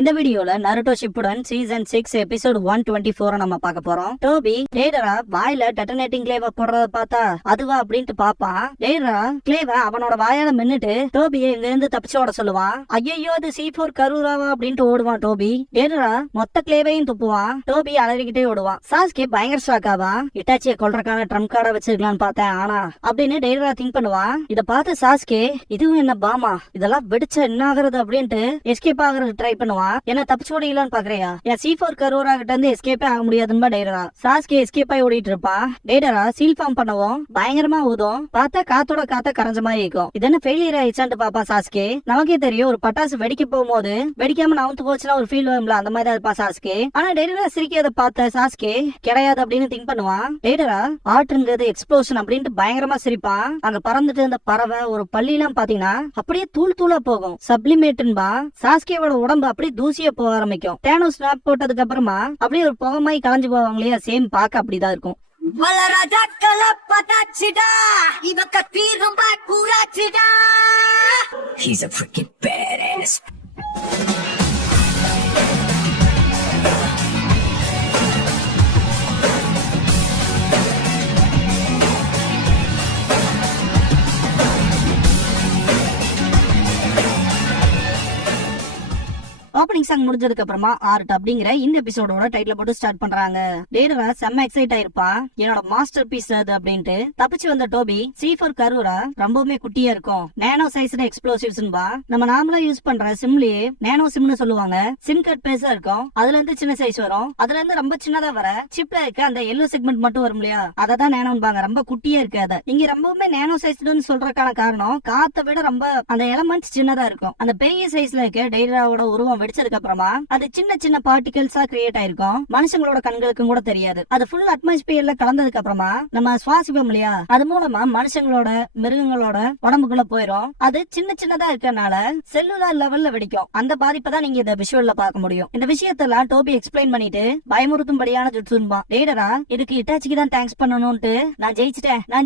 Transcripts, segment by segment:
இந்த வீடியோல Naruto Shippuden season 6 episode 124 நம்ம பார்க்க போறோம். டோபி டேடரா வாயில டெட்டனேட்டிங் கிளேவ போடுறத பார்த்தா அதுவா அப்படின்ட்டு பாப்பான். டேடரா கிளேவ அவனோட வாயால மின்னுட்டு டோபியை இங்க இருந்து தப்பிச்சு ஓட சொல்லுவான். ஐயோ அது C4 கரூராவா அப்படின்ட்டு ஓடுவான் டோபி. டேடரா மொத்த கிளேவையும் துப்புவான். டோபி அலறிக்கிட்டே ஓடுவான். சாஸ்கே பயங்கர ஷாக் ஆவான். இட்டாச்சியை கொல்றதுக்கான ட்ரம்ப் கார்டை வச்சிருக்கலாம்னு பார்த்தேன் ஆனா அப்படின்னு டேடரா திங்க் பண்ணுவான். இத பார்த்து சாஸ்கே இதுவும் என்ன பாமா இதெல்லாம் வெடிச்ச என்ன ஆகுறது அப்படின்ட்டு எஸ்கேப் ஆகுறது ட்ரை பண்ணுவான். என்ன தப்பிச்சு ஓடிக்கலான்னு பாக்குறியா? என் C4 கரூரா கிட்ட இருந்து எஸ்கேப்பே ஆக முடியாதுன்னு டேடரா. சாஸ்கே எஸ்கேப் ஆகி ஓடிட்டு இருப்பா. டேடரா சீல் ஃபார்ம் பண்ணவும் பயங்கரமா ஊதும். பார்த்தா காத்தோட காத்த கரைஞ்ச மாதிரி இருக்கும். இது என்ன ஃபெயிலியர் ஆயிடுச்சான்னு பாப்பா சாஸ்கே. நமக்கே தெரியும் ஒரு பட்டாசு வெடிக்க போகும்போது வெடிக்காம நவுந்து போச்சுன்னா ஒரு ஃபீல் வரும்ல, அந்த மாதிரி இருப்பா சாஸ்கே. ஆனா டேடரா சிரிக்கிறத பார்த்த சாஸ்கே கிடையாது அப்படின்னு திங்க் பண்ணுவான். டேடரா ஆர்ட்ங்கிறது எக்ஸ்ப்ளோஷன் அப்படின்ட்டு பயங்கரமா சிரிப்பான். அங்க பறந்துட்டு இருந்த பறவை ஒரு பள்ளி எல்லாம் பாத்தீங்கன்னா அப்படியே தூள் தூளா போகும். சப்ளிமேட்ன்பா. சாஸ்கேவோட உடம்பு அப்படியே தூசியா போக ஆரம்பிக்கும். தேனோ ஸ்னாப் போட்டதுக்கு அப்புறமா அப்படியே ஒரு புகமாய் கலைஞ்சு போவாங்க இல்லையா, சேம் பாக்க அப்படிதான் இருக்கும். He's a freaking badass. Opening song முடிஞ்சதுக்கு அப்புறமா ஆர்ட் அப்படிங்கிற இந்த எபிசோடோட டைட்டில் போட்டு ஸ்டார்ட் பண்றாங்க. டேடரா செம்ம எக்ஸைட் ஆயிருப்பா. என்னோட மாஸ்டர் பீஸ் அது அப்படின்ட்டு. தப்பிச்சு வந்த டோபி C4 கரூரா ரொம்பவுமே குட்டியா இருக்கும். நேனோ சைஸ்ல எக்ஸ்ப்ளோசிவ்ஸ்ன்பா. நம்ம நாமளா யூஸ் பண்ற சிம்லயே நேனோ சிம்னு சொல்லுவாங்க. சிம் கார்டு பெருசா இருக்கும். அதுல இருந்து சின்ன சைஸ் வரும். அதுல இருந்து ரொம்ப சின்னதா வர சிப்ல இருக்க அந்த எல்லோ செக்மெண்ட் மட்டும் வரும் இல்லையா, அததான் நேனோன்பாங்க. ரொம்ப குட்டியா இருக்கு. அத இங்க ரொம்பவுமே நேனோ சைஸ்டுன்னு சொல்றதுக்கான காரணம் காத்தை விட ரொம்ப அந்த எலமெண்ட்ஸ் சின்னதா இருக்கும். அந்த பெரிய சைஸ்ல இருக்க டேடராவோட உருவம் வெடிச்சதுக்கு அப்புறமா அது சின்ன சின்ன பார்ட்டிகல்ஸா கிரியேட் ஆயிருக்கும். மனுஷங்களோட கண்களுக்கும் கூட தெரியாது. அது ஃபுல் அட்மாஸ்பியர்ல கலந்ததுக்கு அப்புறமா நம்ம சுவாசிப்போம் இல்லையா, அது மூலமா மனுஷங்களோட மிருகங்களோட உடம்புக்குள்ள போயிரும். அது சின்ன சின்னதா இருக்கனால செல்லுலார் லெவல்ல வெடிக்கும். அந்த பாதிப்பை தான் நீங்க இந்த விஷுவல்ல பார்க்க முடியும். இந்த விஷயத்தெல்லாம் டோபி எக்ஸ்பிளைன் பண்ணிட்டு பயமுறுத்தும்படியான ஜுட்சுன்பா. டேடரா இதுக்கு இட்டாச்சிக்கு தான் தேங்க்ஸ் பண்ணணும்ட்டு நான்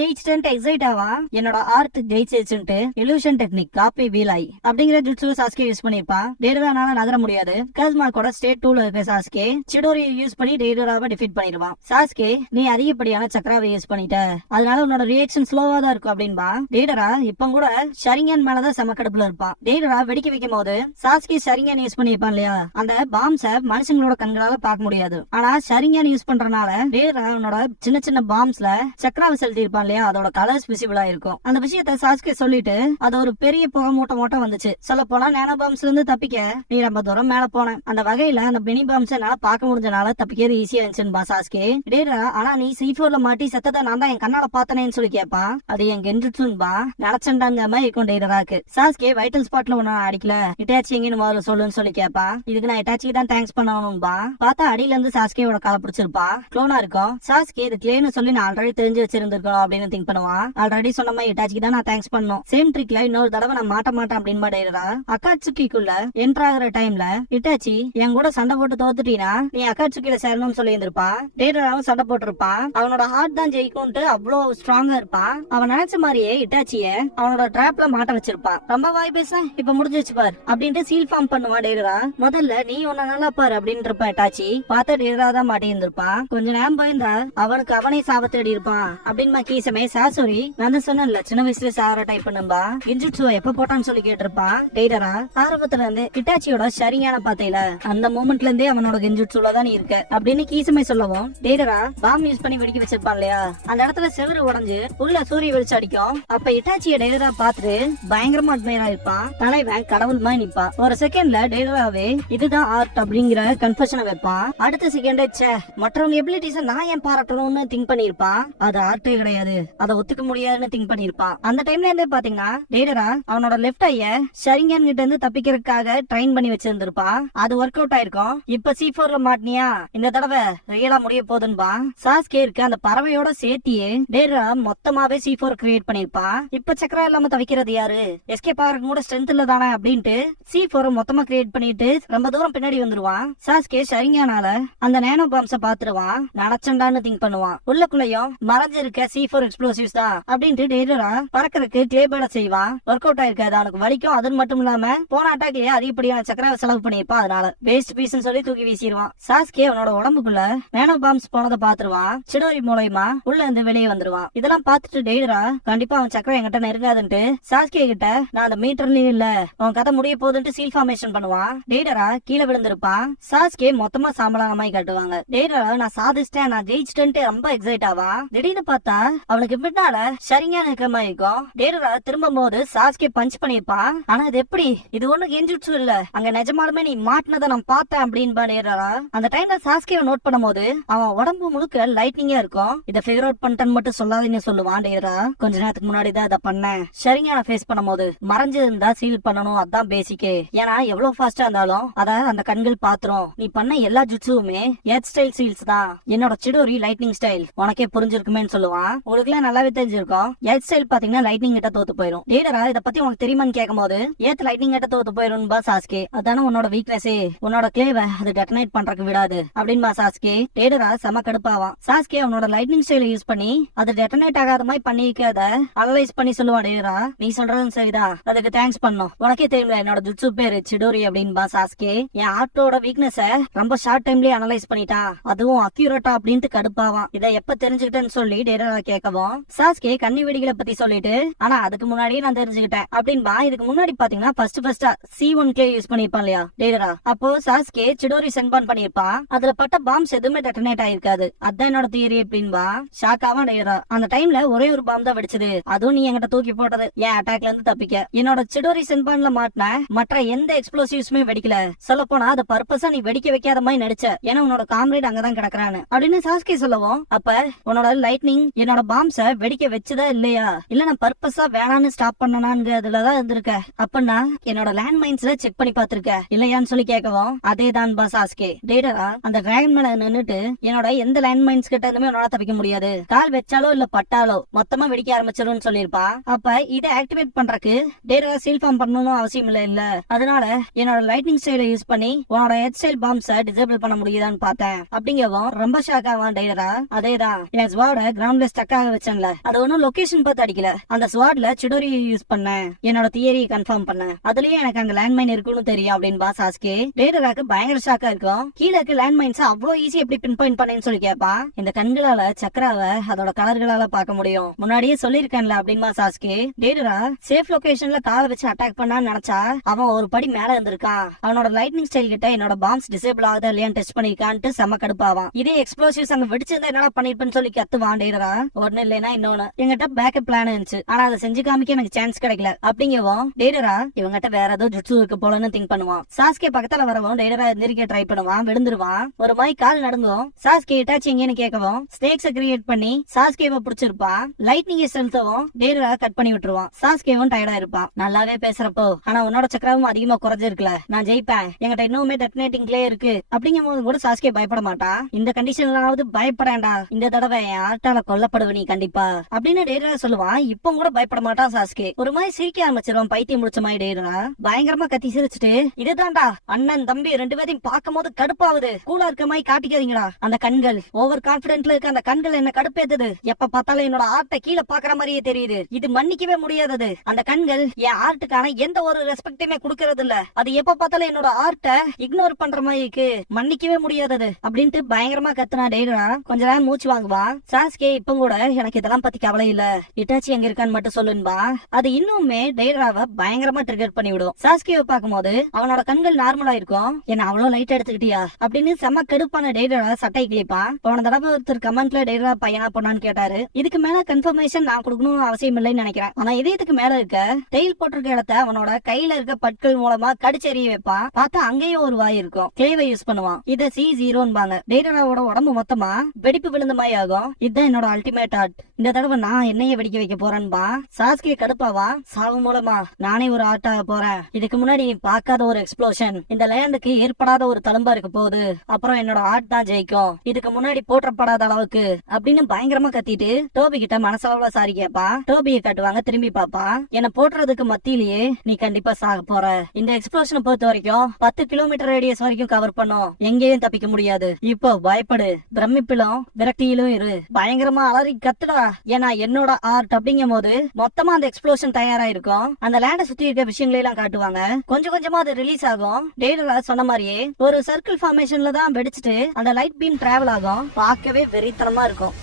ஜெயிச்சிட்டேன் எக்ஸைட் ஆவா. என்னோட ஆர்ட் ஜெயிச்சிருச்சுன்ட்டு இலூஷன் டெக்னிக் காப்பி வீலாய் அப்படிங்கிற ஜுட்சு சாஸ்கே யூஸ் பண்ணிருப்பா. டேடரானால நகர முடியாது. கஸ்மார்க்கோட ஸ்டேட் 2ல இருக்க சாஸ்கே சிடோரியை யூஸ் பண்ணி டேடராவை டிஃபீட் பண்ணிடுவான். சாஸ்கே நீ அதிகப்படியான சக்கராவை யூஸ் பண்ணிட்ட, அதனால உன்னோட ரியாக்ஷன் ஸ்லோவா தான் இருக்கும் அப்படின்பா. டேடரா இப்ப கூட ஷரிங்கன் மேலதான் சமக்கடுப்புல இருப்பான். டேடரா வெடிக்க வைக்கும் போது சாஸ்கே ஷரிங்கன் யூஸ் பண்ணிருப்பான் இல்லையா, அந்த பாம்ஸ மனுஷங்களோட கண்களால பார்க்க முடியாது. ஆனா ஷரிங்கன் யூஸ் பண்றதுனால டேடரா உன்னோட சின்ன சின்ன பாம்ஸ்ல சக்கராவை செலுத்தி இருப்பான் இல்லையா, அதோட கலர்ஸ் விசிபிளா இருக்கும். அந்த விஷயத்த சாஸ்கே சொல்லிட்டு அது ஒரு பெரிய புகை மூட்டம் வந்துச்சு. சொல்ல போனா நேனோ பாம்ஸ்ல இருந்து தப்பிக்க நீ ரொம்ப தூரம் மேல போனேன். அந்த வகையில அந்த மினி பாம்ஸ் என்னால பாக்க முடிஞ்சனால தப்பிக்கிறது ஈஸியா இருந்துச்சுன்பா சாஸ்கே. டேடரா ஆனா நீ C4ல மாட்டி செத்ததை நான் தான் என் கண்ணால பார்த்தனேன்னு சொல்லி கேட்பான். அது என் கென்றுச்சுன்பா. நினைச்சண்டாங்க மாதிரி இருக்கும் டேடராக்கு. சாஸ்கே வைட்டல் ஸ்பாட்ல ஒன்னு அடிக்கல, இட்டாச்சி எங்கன்னு முதல்ல சொல்லுன்னு சொல்லி கேட்பான். இதுக்கு நான் இட்டாச்சிக்கு தான் தேங்க்ஸ் பண்ணணும்பா. பார்த்தா அடியில இருந்து சாஸ்கேயோட காலை பிடிச்சிருப்பா. க்ளோனா இருக்கும். சாஸ்கே இது கிளேன்னு சொல்லி நான் ஆல்ரெடி தெரிஞ்சு வச்சிருந்திருக்கோம் அப்படின்னு திங்க் பண்ணுவான். ஆல்ரெடி சொன்ன மாதிரி இட்டாச்சிக்கு தான் நான் தேங்க்ஸ் பண்ணணும். சேம் ட்ரிக்ல இன்னொரு தடவை நான் மாட்ட மாட்டேன் அப்படின்னு டேடரா அக்காட்சுக்கிக்குள்ள என்டர் ஆகிற டைம்ல இட்டாச்சி என் கூட சண்டை போட்டு தோத்துட்டீனா நீ அக்காட்சுக்கில சேரணும்னு சொல்லி இருந்திருப்பான். டேடராவும் சண்டை போட்டிருப்பான். அவனோட ஹார்ட் தான் ஜெயிக்கும்ட்டு அவ்வளவு ஸ்ட்ராங்கா இருப்பான். அவன் நினைச்ச மாதிரியே இட்டாச்சிய அவனோட டிராப்ல மாட்ட வச்சிருப்பான். ரொம்ப வாய் பேச இப்ப முடிஞ்சிச்சு பார் அப்படின்ட்டு சீல் ஃபார்ம் பண்ணுவான் டேடரா. முதல்ல நீ உன்ன நல்லா பாரு அப்படின்னு இருப்பா இட்டாச்சி. பார்த்தா டேடரா தான் மாட்டி இருந்திருப்பான். கொஞ்ச நேரம் பயந்தா அவனுக்கு அவனே சாபத்தேடி இருப்பான் அப்படின்னு கீசமே சாசோரி நான் தான் சொன்னேன்ல சின்ன வயசுல சாவர டைப் பண்ணும்பா. இன்ஜுட்சுவ எப்ப போட்டான்னு சொல்லி கேட்டிருப்பான். டேடரா ஆரம்பத்துல இருந்து இட்டாச்சியோட சரியான பாத்தையில அந்த மோமெண்ட்ல இருந்தே அவனோட கெஞ்சுட்சுல தான் இருக்க அப்படின்னு கீசமே சொல்லவும் டேடரா பாம் யூஸ் பண்ணி வெடிக்க வச்சிருப்பான் இல்லையா, அந்த இடத்துல செவரு உடஞ்சு உள்ள சூரிய வெளிச்சம் அடிக்கும். அப்ப இட்டாச்சிய டேடரா பார்த்துட்டு பயங்கரமா அட்மையர் ஆயிருப்பான். தலைவன் கடவுள் மாதிரி நிப்பான். ஒரு செகண்ட்ல டேடராவே இதுதான் ஆர்ட் அப்படிங்கிற கன்ஃபெஷனை வைப்பான். அடுத்த செகண்ட் சே மற்றவங்க எபிலிட்டிஸ நான் ஏன் பாராட்டணும்னு திங்க் பண்ணிருப்பான். அது ஆர்ட்டே கிடையாது, அதை ஒத்துக்க முடியாதுன்னு திங்க் பண்ணிருப்பான். அந்த டைம்ல இருந்தே பாத்தீங்கன்னா டேடரா அவனோட லெஃப்ட் ஐய ஷரிங்கன் கிட்ட இருந்து தப்பிக்கிறதுக்காக ட்ரைன் பண்ணி வச்சிருந்திருப்பா. அது ஒர்க் அவுட் ஆயிருக்கும். இப்ப C4ல மாட்டினியா இந்த தடவை ரியலா முடிய போதுன்பா. சாஸ்கே இருக்கு அந்த பறவையோட சேர்த்தியே டேடரா மொத்தமாவே C4 கிரியேட் பண்ணிருப்பா. இப்ப சக்கரா இல்லாம தவிக்கிறது யாரு, எஸ்கேப் ஆகிறதுக்கு கூட ஸ்ட்ரென்த் இல்ல தானே அப்படின்ட்டு C4 மொத்தமா கிரியேட் பண்ணிட்டு ரொம்ப தூரம் பின்னாடி வந்துருவான். சாஸ்கே ஷரிங்கானால அந்த நேனோ பாம்ஸ பாத்துருவான். நடச்சண்டான்னு திங்க் பண்ணுவான். உள்ளக்குள்ளயும் மறைஞ்சிருக்க C4 எக்ஸ்ப்ளோசிவ்ஸ் தான் அப்படின்ட்டு டேடரா பறக்கிறதுக்கு கிளேபேட செய்வான். ஒர்க் அவுட் ஆயிருக்காது. அவனுக்கு வலிக்கும். அது மட்டும் இல்லாம போன அட்டாக்லயே அதிகப்படியான சக்கரா செலவு பண்ணிருப்பான். அதனால வேஸ்ட் பீஸ்னு சொல்லி தூக்கி வீசிடுவான். சாஸ்கே அவனோட உடம்புக்குள்ள நேனோ பாம்ஸ் போனதை பாத்துருவான். சிடோரி மூலயமா உள்ள இருந்து வெளியே வந்துருவான். இதெல்லாம் பார்த்துட்டு டெய்டரா கண்டிப்பா அவன் சக்கரம் என்கிட்ட நெருங்காதுன்ட்டு சாஸ்கே கிட்ட நான் அந்த மீட்டர்லயும் இல்ல அவன் கதை முடிய போகுதுன்ட்டு சீல் ஃபார்மேஷன் பண்ணுவான். டெய்டரா கீழே விழுந்திருப்பான். சாஸ்கே மொத்தமா சாம்பலான மாதிரி காட்டுவாங்க. டெய்டரா நான் சாதிச்சிட்டேன் நான் ஜெயிச்சிட்டேன்ட்டு ரொம்ப எக்ஸைட் ஆவான். திடீர்னு பார்த்தா அவனுக்கு பின்னால சரியான இருக்கிற மாதிரி இருக்கும். டெய்டரா திரும்பும் போது சாஸ்கே பஞ்ச் பண்ணிருப்பான். ஆனா இது எப்படி இது ஒண்ணு கெஞ்சுட்சு இல்ல அங்க நிஜமாலுமே நீ மாட்டினதை நான் பார்த்தேன் அப்படின்னு டெய்டரா அந்த டைம்ல சாஸ்கேவை நோட் பண்ணும் போது அவன் உடம்பு முழுக்க லைட்னிங்கா இருக்கும். இதை ஃபிகர் அவுட் பண்ணிட்டேன்னு மட்டும் சொல்லாதீங்கன்னு சொல்லுவான். டெய்டரா கொஞ்ச நேரத்துக்கு முன்னாடி தான் இதை பண்ணேன். சரிங்க நான் ஃபேஸ் பண்ணும் போது மறைஞ்சு இருந்தா சீல் பண்ணணும் அதான் பேசிக்கே. ஏன்னா எவ்வளவு ஃபாஸ்டா இருந்தாலும் அத அந்த கண்கள் பாத்துரும். நீ பண்ண எல்லா ஜுட்ஸுமே எர்த் ஸ்டைல் சீல்ஸ் தான். என்னோட சிடோரி லைட்னிங் ஸ்டைல் உனக்கே புரிஞ்சிருக்குமேன்னு சொல்லுவான். உங்களுக்கு எல்லாம் நல்லாவே தெரிஞ்சிருக்கும். எர்த் ஸ்டைல் பாத்தீங்கன்னா லைட்னிங் கிட்ட தோத்து போயிடும். டெய்டரா இதை பத்தி உனக்கு தெரியுமான்னு கேட்கும் போது ஏத் லைட்னிங் கிட்ட தோத்து போயிரும் பா சாஸ்கே. அதான உன்னோட வீக்னஸே உன்னோட கிளேவை அது டெட்டனேட் பண்றதுக்கு விடாது அப்படின்னு பா சாஸ்கே. டெய்டரா செம கடுப்பாவான். சாஸ்கே அவனோட லைட்னிங் ஸ்டைல யூஸ் பண்ணி அது டெட்டனேட் ஆகாத மாதிரி பண்ணிக்காத அனலைஸ் பண்ணி சொல்லுவான். டெய்டரா நீ சொல்றதும் சரிதான் அதுக்கு தேங்க்ஸ் பண்ணும். உனக்கே தெரியும்ல என்னோட ஜுட்சு பேரு சிடோரி அப்படின்னு சாஸ்கே. என் ஆர்ட்டோட வீக்னஸ ரொம்ப ஷார்ட் டைம்லயே அனலைஸ் பண்ணிட்டான் அதுவும் அக்யூரேட்டா அப்படின்ட்டு கடுப்பாவான். இதை எப்ப தெரிஞ்சுக்கிட்டேன்னு சொல்லி டெய்டரா கேட்கவும் சாஸ்கே கன்னி வெடிகளை பத்தி சொல்லிட்டு ஆனா அதுக்கு முன்னாடியே நான் தெரிஞ்சுக்கிட்டேன் அப்படின்பா. இதுக்கு முன்னாடி பாத்தீங்கன்னா ஃபர்ஸ்டா C1K யூஸ் பண்ணிருப்பான் இல்லையா டெய்டரா. அப்போ சாஸ்கே சிடோரி சென்ட் பண்ணிருப்பான். அதுல பட்ட பாம்ஸ் எதுவுமே டெட்டனேட் ஆயிருக்காது. அதான் என்னோட தியரி அப்படின்பா. ஷாக்காவா டெய்டரா. அந்த டைம்ல ஒரே ஒரு பாம் தான் வெடிச்சது அதுவும் நீ என்கிட்ட தூக்கி போட்டது என் அட்டாக்ல இருந்து தப்பிக்க. என்னோட சிடோரி சென்பான்ல மாட்டின மற்ற எந்த எக்ஸ்ப்ளோசிவ்ஸுமே வெடிக்கல. சொல்ல போனா அதை பர்பஸா நீ வெடிக்க வைக்காத மாதிரி நடிச்ச ஏன்னா உன்னோட காம்ரேட் அங்கதான் கிடக்குறான்னு அப்படின்னு சாஸ்கே சொல்லவும் அப்ப உன்னோட லைட்னிங் என்னோட பாம்ஸ வெடிக்க வச்சுதா இல்லையா இல்ல நான் பர்பஸா வேணான்னு ஸ்டாப் பண்ணனாங்கிறதுலதான் இருந்திருக்க அப்படின்னா என்னோட லேண்ட் மைன்ஸ்ல செக் பண்ணி பாத்திருக்க இல்லையான்னு சொல்லி கேட்கவும் அதேதான் பா சாஸ்கே. டெய்டரா அந்த டிராகன் மேல நின்னுட்டு என்னோட எந்த லேண்ட் மைன்ஸ் கிட்ட இருந்துமே உன்னால தப்பிக்க முடியாது. கால் வச்சாலோ இல்ல பட்டாலோ மொத்தமா வெடிக்க ஆரம்பிச்சிடும் சொல்லிருப்பா. அப்ப இதை ஆக்டிவேட் பண்றதுக்கு டெய்டரா சீல் ஃபார்ம் பண்ணணும் அவசியம் இல்ல. அதனால என்னோட லைட்னிங் ஸ்டைல யூஸ் பண்ணி உன்னோட எர்த் ஸ்டைல் பாம்ஸ டிசேபிள் பண்ண முடியுதான்னு பார்த்தேன் அப்படிங்கவும் ரொம்ப ஷாக் ஆவான் டெய்டரா. அதேதான் என் ஸ்வாட கிரவுண்ட்ல ஸ்டக் ஆக வச்சேன்ல அது ஒன்னும் லொகேஷன் பார்த்து அடிக்கல. அந்த ஸ்வாட்ல சிடோரி யூஸ் பண்ணேன் என்னோட தியரி கன்ஃபார்ம் பண்ணேன். அதுலயே எனக்கு அங்க லேண்ட் மைன் இருக்குன்னு தெரியும் அப்படின்னு பா சாஸ்கே. டெய்டராக்கு பயங்கர ஷாக்கா இருக்கும். கீழே இருக்க லேண்ட் மைன்ஸ் அவ்வளவு ஈஸி எப்படி பின் பாயிண்ட் பண்ணேன்னு சொல்லி கேட்பா. இந்த கண்களால சக்கராவை அதோட கலர்களால பார்க்க முடியும் முன்னாடியே சொல்லிருக்கேன்ல அப்படின்னு சாஸ்கே. டெய்டரா சேஃப் லொகேஷன்ல காலை வச்சு அட்டாக் பண்ணான்னு நினைச்சா அவன் ஒரு படி மேல இருந்திருக்கான். அவனோட லைட்னிங் ஸ்டைல் கிட்ட என்னோட பாம்ஸ் டிசேபிள் ஆகுதா இல்லையான்னு டெஸ்ட் பண்ணிருக்கான்ட்டு செம கடுப்பாவான். இதே எக்ஸ்ப்ளோசிவ்ஸ் அங்க வெடிச்சிருந்தா என்னடா பண்ணிருப்பேன்னு சொல்லி கத்துவான் டெய்டரா. ஒன்னு இல்லைன்னா இன்னொன்னு எங்கிட்ட பேக்கப் பிளான் இருந்துச்சு ஆனா அதை செஞ்சு காமிக்க எனக்கு சான்ஸ் கிடைக்கல அப்படிங்கவும் டெய்டரா இவங்கிட்ட வேற ஏதோ ஜுட்சு இருக்கு போலன்னு திங்க் பண்ணுவான். சாஸ்கே பக்கத்துல வரவும் டெய்டரா எந்திரிக்க ட்ரை பண்ணுவான். விழுந்துருவான். ஒரு மாதிரி கால் நடுங்கும். சாஸ்கே இட்டாச்சி எங்கன்னு கேட்கவும் ஸ்னேக்ஸ கிரியேட் பண்ணி சாஸ்கேவை பிடிச்சிருப்பான். லைட்னிங் செலுத்தவும் டெய்டரா கட் பண்ணி விட்டுருவான். சாஸ்கேவும் டயர்டா இருப்பான். நல்லாவே பேசுறப்போ ஆனா உன்னோட சக்கரமும் அதிகமா குறைஞ்சிருக்குல நான் ஜெயிப்பேன் என்கிட்ட இன்னுமே டெட்டனேட்டிங் கிளே இருக்கு அப்படிங்கும் போது கூட சாஸ்கே பயப்பட மாட்டான். இந்த கண்டிஷன்லாவது பயப்படேன்டா இந்த தடவை என் ஆர்ட்டால கொல்லப்படுவ நீ கண்டிப்பா அப்படின்னு டெய்டரா சொல்லுவான். இப்ப கூட பயப்பட மாட்டான் சாஸ்கே. ஒரு மாதிரி சிரிக்க ஆரம்பிச்சிருவான் பைத்தியம் முடிச்ச மாதிரி டெய்டரா. பயங்கரமா கத்தி சிரிச்சுட்டு இதுதான்டா அண்ணன் தம்பி ரெண்டு பேரையும் பார்க்கும் போது கடுப்பாவுது கூலா இருக்க மாதிரி காட்டிக்காதீங்கடா. அந்த கண்கள் ஓவர் கான்பிடென்ட்ல இருக்க அந்த கண்கள் என்ன கடுப்பேத்தது. எப்ப பார்த்தாலும் என்னோட ஆர்ட்டை கீழே பாக்குற மாதிரியே தெரியுது. இது மன்னிக்கவே முடியாதது. அந்த கண்கள் என் ஆர்ட்டுக்கான எந்த ஒரு ரெஸ்பெக்டுமே கொடுக்கறது இல்ல. அது எப்ப பார்த்தாலும் என்னோட ஆர்ட்டை இக்னோர் பண்ற மாதிரி இருக்கு மன்னிக்கவே முடியாதது அப்படின்ட்டு பயங்கரமா கத்துனா டெய்டரா. கொஞ்ச நேரம் மூச்சு வாங்குவா. சாஸ்கே இப்ப கூட எனக்கு இதெல்லாம் பத்தி கவலை இல்ல இட்டாச்சி எங்க இருக்கான்னு மட்டும் சொல்லுன்பா. அது இன்னுமே டெய்டராவை பயங்கரமா ட்ரிகர் பண்ணி விடும். சாஸ்கேவை பார்க்கும்போது அவனோட கண்கள் நார்மலா இருக்கும். என்ன அவ்வளவு லைட் எடுத்துக்கிட்டியா அப்படின்னு செம்ம கடுப்பான டெய்டரா சட்டை கிளிப்பான். போன தடவை ஒருத்தர் கமெண்ட்ல டெய்டரா பையனா பொண்ணான்னு கேட்டாரு. இதுக்கு மேல கன்ஃபர்மேஷன் நான் கொடுக்கணும் அவசியம் இல்லைன்னு நினைக்கிறேன். ஆனா இதயத்துக்கு மேல இருக்க டெயில் போட்டிருக்க இடத்த அவனோட கையில இருக்க பற்கள் மூலமா கடிச்செறிய வைப்பான். பார்த்தா அங்கேயும் ஒரு வாய் இருக்கும். கிளேவை யூஸ் பண்ணுவான். இத C0 டெய்டராவோட உடம்பு மொத்தமா வெடிப்பு விழுந்த மாதிரி ஆகும். இதுதான் என்னோட அல்டிமேட் ஆர்ட். இந்த தடவை நான் என்னைய வெடிக்க வைக்க போறேன்பா. சாஸ்கே கடுப்பாவா சாவு மூலமா நானே ஒரு ஆர்ட்டாக போறேன். இதுக்கு முன்னாடி பார்க்காத ஒரு எக்ஸ்ப்ளோஷன் இந்த லேண்டுக்கு ஏற்படாத ஒரு தழும்பா இருக்க போகுது. அப்புறம் என்னோட ஆர்ட் தான் ஜெயிக்கும் இதுக்கு முன்னாடி போற்றப்படாத அளவுக்கு அப்படின்னு பயங்கரமா கத்திட்டு டோபி கிட்ட மனசளவுல சாரி கேப்பா. டோபியை காட்டுவாங்க. திரும்பி பாப்பா. என்ன போட்டுறதுக்கு மத்தியிலேயே நீ கண்டிப்பா சாக போற. இந்த எக்ஸ்ப்ளோஷனை பொறுத்த வரைக்கும் 10 கிலோமீட்டர் ரேடியஸ் வரைக்கும் கவர் பண்ணும். எங்கேயும் தப்பிக்க முடியாது. இப்போ பயப்படு. பிரமிப்பிலும் விரக்தியிலும் இரு. பயங்கரமா அலறி கத்துடா. ஏன்னா என்னோட ஆர்ட் அப்படிங்கும் போது மொத்தமா அந்த எக்ஸ்ப்ளோஷன் தயாரா இருக்கும். அந்த லேண்ட சுத்தி இருக்க விஷயங்களை எல்லாம் காட்டுவாங்க. கொஞ்சம் கொஞ்சமா அது ரிலீஸ் ரிலீஸ் ஆகும். டேடரா சொன்ன மாதிரியே ஒரு சர்க்கிள் ஃபார்மேஷன்ல தான் வெடிச்சிட்டு அந்த லைட் பீம் டிராவல் ஆகும். பார்க்கவே வெறித்தனமா இருக்கும்.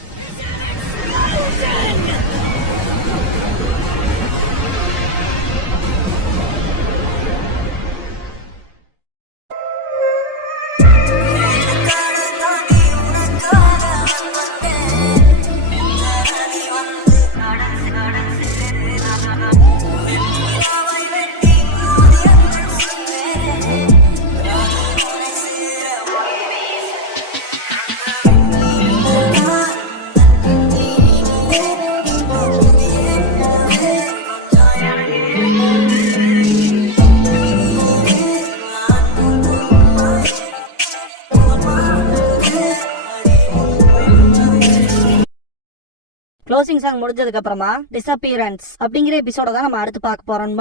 க்ளோசிங் சாங் முடிஞ்சதுக்கு அப்புறமா டிசப்பியரன்ஸ் அப்படிங்கிற எபிசோட தான் நம்ம அடுத்து பார்க்க போறோம்.